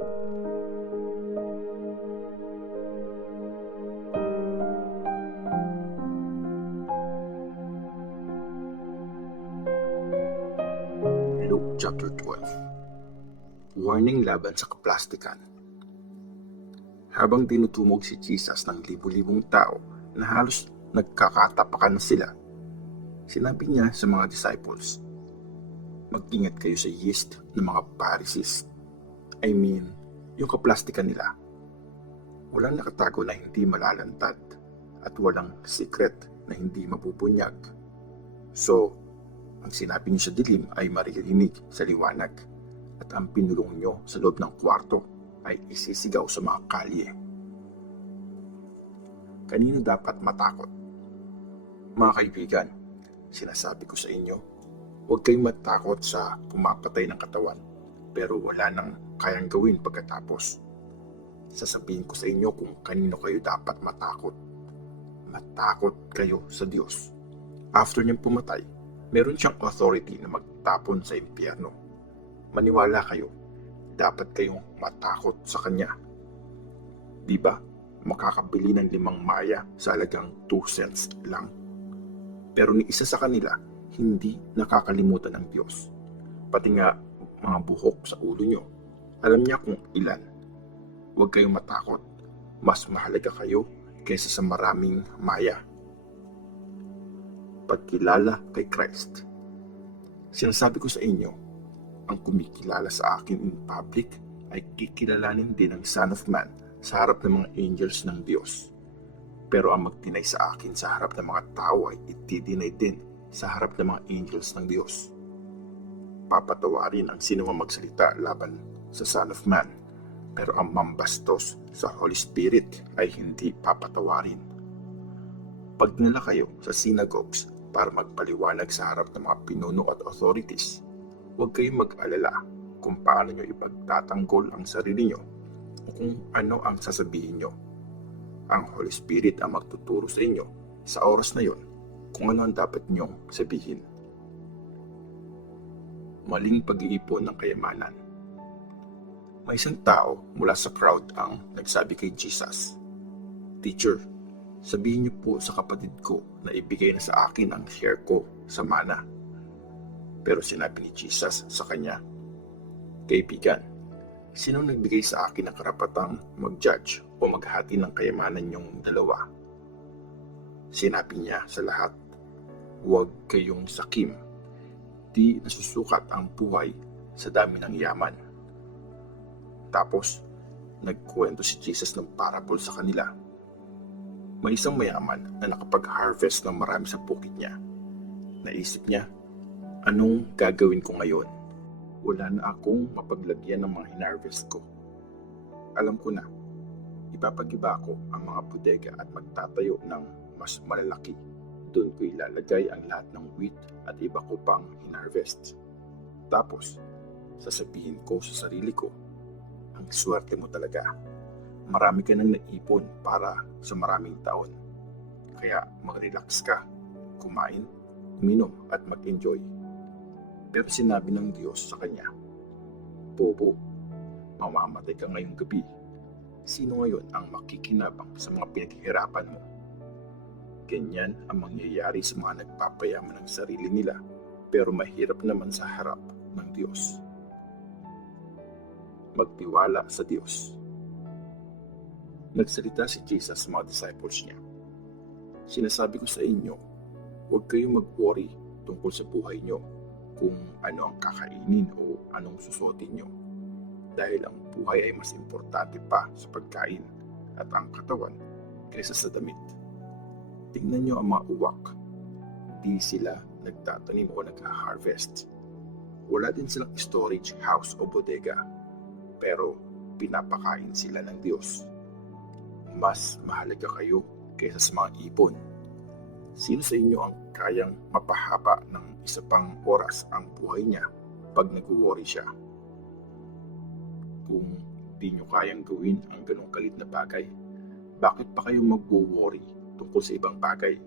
Luke chapter 12. Warning laban sa kaplastikan. Habang tinutumog si Jesus ng libu-libong tao na halos nagkakatapakan na sila, sinabi niya sa mga disciples, "Mag-ingat kayo sa yeast ng mga Pharisees." Yung kaplastikan nila. Walang nakatago na hindi malalantad at walang secret na hindi mapupunyag. So, ang sinabi niyo sa dilim ay maririnig sa liwanag, at ang pinulong niyo sa loob ng kwarto ay isisigaw sa mga kalye. Kanino dapat matakot? Mga kaibigan, sinasabi ko sa inyo, huwag kayong matakot sa pumapatay ng katawan, pero wala nang kayang gawin pagkatapos. Sasabihin ko sa inyo kung kanino kayo dapat matakot. Matakot kayo sa Diyos. After niyang pumatay, meron siyang authority na magtapon sa impyerno. Maniwala kayo, dapat kayong matakot sa Kanya. Di ba? Makakabili ng 5 maya sa halagang 2 cents lang. Pero ni isa sa kanila, hindi nakakalimutan ng Diyos. Pati nga mga buhok sa ulo nyo, alam niya kung ilan. Huwag kayong matakot. Mas mahalaga kayo kaysa sa maraming maya. Pagkilala kay Christ. Sinasabi ko sa inyo, ang kumikilala sa akin in public ay kikilalanin din ng Son of Man sa harap ng mga angels ng Diyos. Pero ang magtinay sa akin sa harap ng mga tao ay itidinay din sa harap ng mga angels ng Diyos. Papatawarin ang sino mang magsalita laban sa Son of Man, pero ang mambastos sa Holy Spirit ay hindi papatawarin. Pag dinala kayo sa synagogues para magpaliwanag sa harap ng mga pinuno at authorities, huwag kayong mag-alala kung paano nyo ipagtatanggol ang sarili nyo o kung ano ang sasabihin nyo. Ang Holy Spirit ang magtuturo sa inyo sa oras na yon kung ano ang dapat nyong sabihin. Maling pag-iipon ng kayamanan. May isang tao mula sa crowd ang nagsabi kay Jesus, "Teacher, sabihin niyo po sa kapatid ko na ibigay na sa akin ang share ko sa mana." Pero sinabi ni Jesus sa kanya, "Kaibigan, sino nagbigay sa akin ng karapatang mag-judge o maghati ng kayamanan niyong dalawa?" Sinabi niya sa lahat, "Huwag kayong sakim. Di nasusukat ang buhay sa dami ng yaman." Tapos, nagkwento si Jesus ng parable sa kanila. May isang mayaman na nakapag-harvest ng marami sa bukid niya. Naisip niya, anong gagawin ko ngayon? Wala na akong mapaglagyan ng mga hinarvest ko. Alam ko na, ipapag-iba ko ang mga bodega at magtatayo ng mas malalaki. Doon ko ilalagay ang lahat ng wheat at iba ko pang hinarvest. Tapos, sasabihin ko sa sarili ko, ang swerte mo talaga. Marami ka nang naipon para sa maraming taon. Kaya mag-relax ka, kumain, uminom at mag-enjoy. Pero sinabi ng Diyos sa kanya, "Bobo, mamamatay ka ngayong gabi. Sino ngayon ang makikinabang sa mga pinaghihirapan mo?" Ganyan ang mangyayari sa mga nagpapayaman ng sarili nila, pero mahirap naman sa harap ng Diyos. Magtiwala sa Diyos. Nagsalita si Jesus sa mga disciples niya. Sinasabi ko sa inyo, huwag kayong mag-worry tungkol sa buhay nyo, kung ano ang kakainin o anong susuotin nyo. Dahil ang buhay ay mas importante pa sa pagkain at ang katawan kaysa sa damit. Tingnan nyo ang mga uwak. Di sila nagtatanim o nag-harvest. Wala din silang storage house o bodega, pero pinapakain sila ng Diyos. Mas mahalaga kayo kaysa sa mga ibon. Sino sa inyo ang kayang mapahaba ng isa pang oras ang buhay niya pag nag-worry siya? Kung di nyo kayang gawin ang ganong kalit na bagay, bakit pa kayo mag-worry tungkol sa ibang bagay?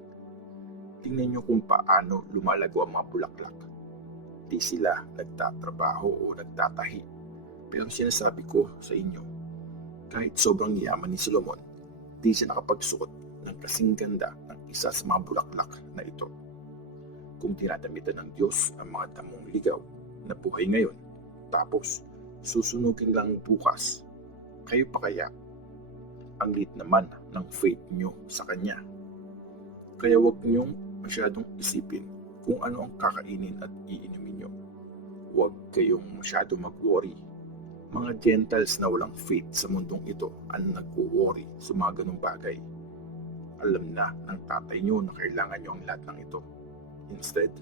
Tingnan nyo kung paano lumalago ang mga bulaklak. Di sila nagtatrabaho o nagtatahi, Pero sinasabi ko sa inyo, kahit sobrang yaman ni Solomon, di siya nakapagsuot ng kasing ganda ng isa sa mga bulaklak na ito. Kung tinadamitan ng Diyos ang mga damong ligaw na buhay ngayon, tapos susunugin lang bukas, kayo pa kaya? Ang lit naman ng faith nyo sa Kanya. Kaya huwag nyong masyadong isipin kung ano ang kakainin at iinumin nyo. Huwag kayong masyadong mag-worry. Mga Gentiles na walang faith sa mundong ito ang nag-worry sa mga ganong bagay. Alam na ng tatay nyo na kailangan nyo ang lahat ng ito. Instead,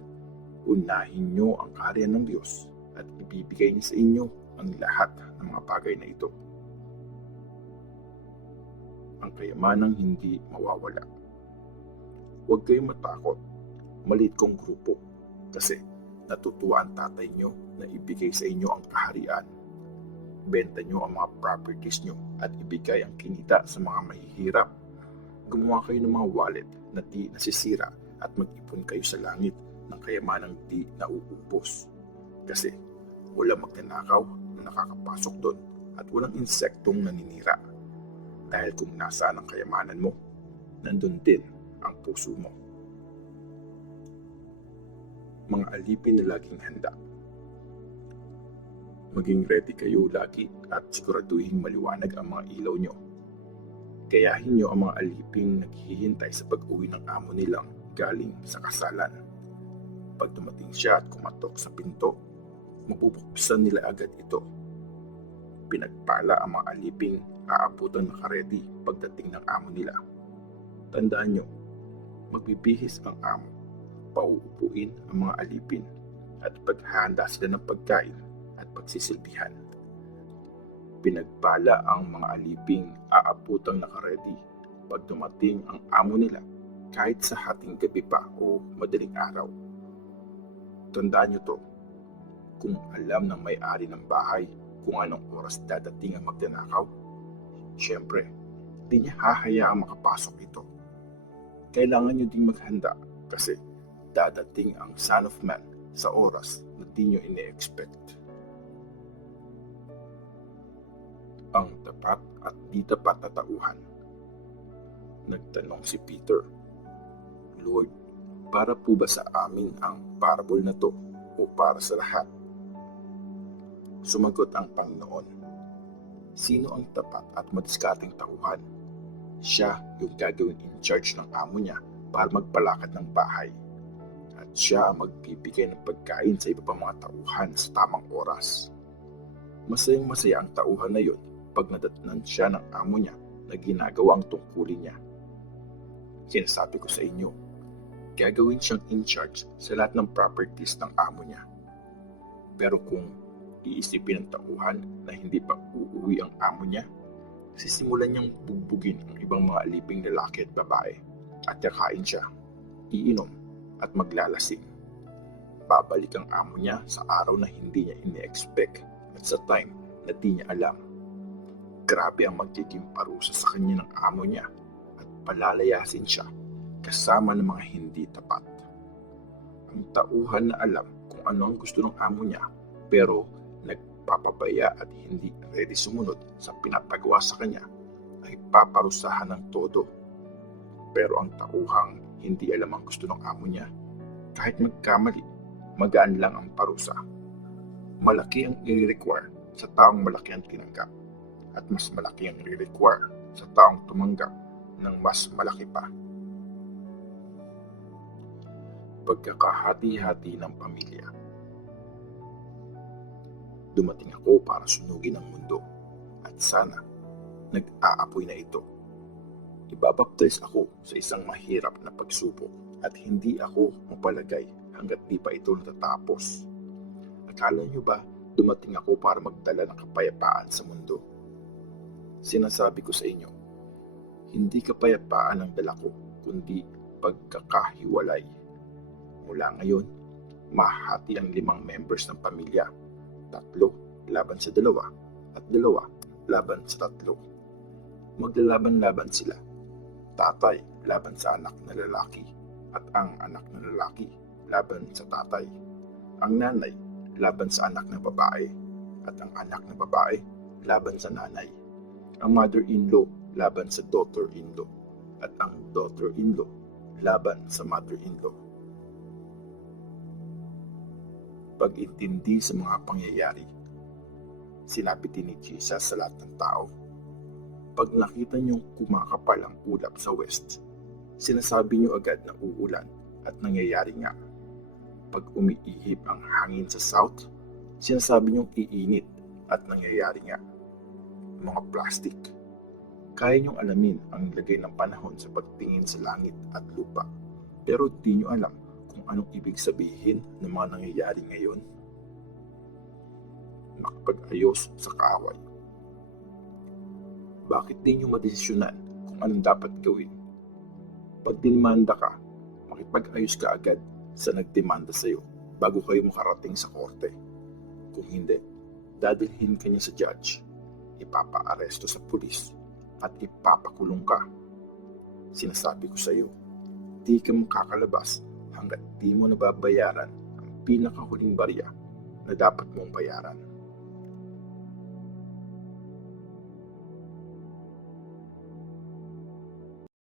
unahin nyo ang kaharian ng Diyos at ibibigay niya sa inyo ang lahat ng mga bagay na ito. Ang kayamanang hindi mawawala. Huwag kayong matakot, maliit kong grupo, kasi natutuwa ang tatay nyo na ibigay sa inyo ang kaharian. Benta nyo ang mga properties nyo at ibigay ang kinita sa mga mahihirap. Gumawa kayo ng mga wallet na di nasisira at mag-ipon kayo sa langit ng kayamanang di nauubos. Kasi walang magnanakaw na nakakapasok doon at walang insektong naninira. Dahil kung nasaan ang kayamanan mo, nandun din ang puso mo. Mga alipin na laging handa. Maging ready kayo lagi at siguraduhin maliwanag ang mga ilaw nyo. Gayahin nyo ang mga aliping naghihintay sa pag-uwi ng amo nilang galing sa kasalan. Pag dumating siya at kumatok sa pinto, mapupuksan nila agad ito. Pinagpala ang mga aliping aabutan nakaredy pagdating ng amo nila. Tandaan nyo, magbibihis ang amo, pauupuin ang mga alipin at paghahanda sila ng pagkain at pagsisilbihan. Pinagpala ang mga aliping aaputang nakaredy pag dumating ang amo nila kahit sa hating gabi pa o madaling araw. Tandaan nyo to, kung alam ng may-ari ng bahay kung anong oras dadating ang magnanakaw, syempre, di niya hahayaang makapasok ito. Kailangan nyo ding maghanda kasi dadating ang Son of Man sa oras na di nyo ine-expect. Ang tapat at di tapat na tauhan. Nagtanong si Peter, Lord, para po ba sa amin ang parable na to o para sa lahat? Sumagot ang Panginoon, sino ang tapat at madiskateng tauhan? Siya yung gagawin in charge ng amo niya para magpalakad ng bahay. At siya ang magbibigay ng pagkain sa iba pang mga tauhan sa tamang oras. Masayang masaya ang tauhan na yun pag nadatnan siya ng amo niya na ginagawa ang tungkulin niya. Sinasabi ko sa inyo, gagawin siyang in charge sa lahat ng properties ng amo niya. Pero kung iisipin ng tauhan na hindi pa uuwi ang amo niya, sisimulan niyang bugbugin ang ibang mga aliping lalaki at babae at kakain siya, iinom at maglalasing. Babalik ang amo niya sa araw na hindi niya ine-expect at sa time na di niya alam. Grabe ang magiging parusa sa kanya ng amo niya at palalayasin siya kasama ng mga hindi tapat. Ang tauhan na alam kung ano ang gusto ng amo niya pero nagpapabaya at hindi ready sumunod sa pinapagawa sa kanya ay paparusahan ng todo. Pero ang tauhang hindi alam ang gusto ng amo niya, kahit magkamali, magaan lang ang parusa. Malaki ang i-require sa taong malaki ang tinanggap at mas malaki ang i-require sa taong tumanggap ng mas malaki pa. Pagkakahati-hati ng pamilya. Dumating ako para sunugin ang mundo at sana nag-aapoy na ito. Ibabaptize ako sa isang mahirap na pagsubok at hindi ako mapalagay hanggat di pa ito natatapos. Akala niyo ba dumating ako para magdala ng kapayapaan sa mundo? Sinasabi ko sa inyo, hindi kapayapaan ang dala ko, kundi pagkakahiwalay. Mula ngayon, mahati ang 5 members ng pamilya, 3 laban sa 2 at 2 laban sa 3. Maglalaban-laban sila, tatay laban sa anak na lalaki at ang anak na lalaki laban sa tatay, ang nanay laban sa anak na babae at ang anak na babae laban sa nanay. Ang mother-in-law laban sa daughter-in-law at ang daughter-in-law laban sa mother-in-law. Pag-intindi sa mga pangyayari. Sinabi din ni Jesus sa lahat ng tao, pag nakita niyong kumakapal ang ulap sa west, sinasabi niyo agad na uulan at nangyayari nga. Pag umiihip ang hangin sa south, sinasabi niyong iinit at nangyayari nga. Mga plastic. Kaya niyong alamin ang lagay ng panahon sa pagtingin sa langit at lupa, pero di niyo alam kung anong ibig sabihin ng mga nangyayari ngayon. Makapag-ayos sa kaaway. Bakit di niyo madesisyonan kung anong dapat gawin? Pag dinimanda ka, makipag-ayos ka agad sa nagdemanda sa iyo bago kayo makarating sa korte. Kung hindi, dadalhin ka niya sa judge, ipapaaresto sa pulis, at ipapakulong ka. Sinasabi ko sa iyo, di ka makakalabas hanggat di mo nababayaran ang pinakahuling barya na dapat mong bayaran.